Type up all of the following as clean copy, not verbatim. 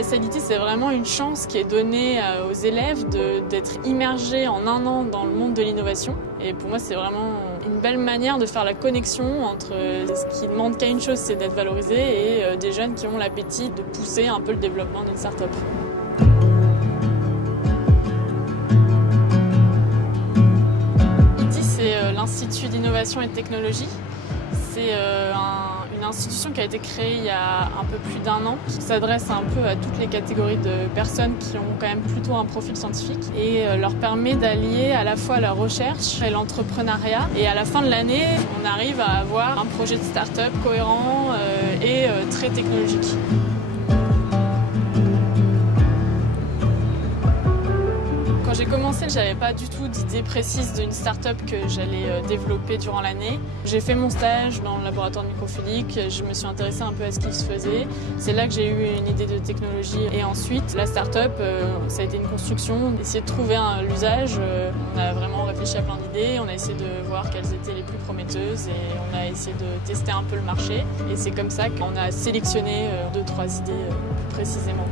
PSLIT, c'est vraiment une chance qui est donnée aux élèves d'être immergés en un an dans le monde de l'innovation. Et pour moi, c'est vraiment une belle manière de faire la connexion entre ce qui demande qu'à une chose, c'est d'être valorisé, et des jeunes qui ont l'appétit de pousser un peu le développement d'une start-up. ITI, c'est l'Institut d'innovation et de technologie. C'est une institution qui a été créée il y a un peu plus d'1 an, qui s'adresse un peu à toutes les catégories de personnes qui ont quand même plutôt un profil scientifique et leur permet d'allier à la fois la recherche et l'entrepreneuriat. Et à la fin de l'année, on arrive à avoir un projet de start-up cohérent et très technologique. Quand j'ai commencé, je n'avais pas du tout d'idée précise d'une start-up que j'allais développer durant l'année. J'ai fait mon stage dans le laboratoire de microfluidique, je me suis intéressée un peu à ce qui se faisait. C'est là que j'ai eu une idée de technologie. Et ensuite, la start-up, ça a été une construction, essayer de trouver l'usage. On a vraiment réfléchi à plein d'idées, on a essayé de voir quelles étaient les plus prometteuses et on a essayé de tester un peu le marché. Et c'est comme ça qu'on a sélectionné 2-3 idées plus précisément.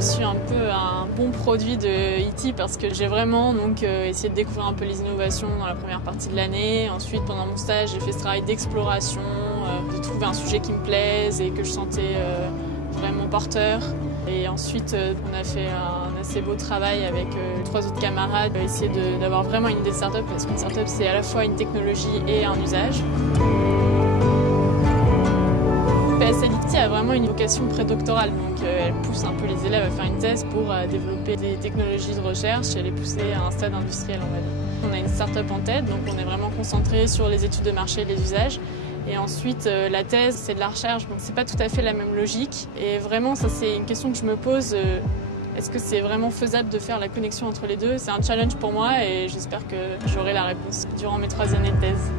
Je suis un peu un bon produit de ITI parce que j'ai vraiment essayé de découvrir un peu les innovations dans la première partie de l'année. Ensuite, pendant mon stage, j'ai fait ce travail d'exploration, de trouver un sujet qui me plaise et que je sentais vraiment porteur. Et ensuite, on a fait un assez beau travail avec 3 autres camarades, essayer d'avoir vraiment une idée de start-up parce qu'une start-up, c'est à la fois une technologie et un usage. PSLIT a vraiment une vocation prédoctorale, donc elle pousse un peu les élèves à faire une thèse pour développer des technologies de recherche et les pousser à un stade industriel, on va dire. On a une start-up en tête, donc on est vraiment concentré sur les études de marché et les usages. Et ensuite, la thèse, c'est de la recherche, donc c'est pas tout à fait la même logique. Et vraiment, ça c'est une question que je me pose. Est-ce que c'est vraiment faisable de faire la connexion entre les deux? C'est un challenge pour moi et j'espère que j'aurai la réponse durant mes 3 années de thèse.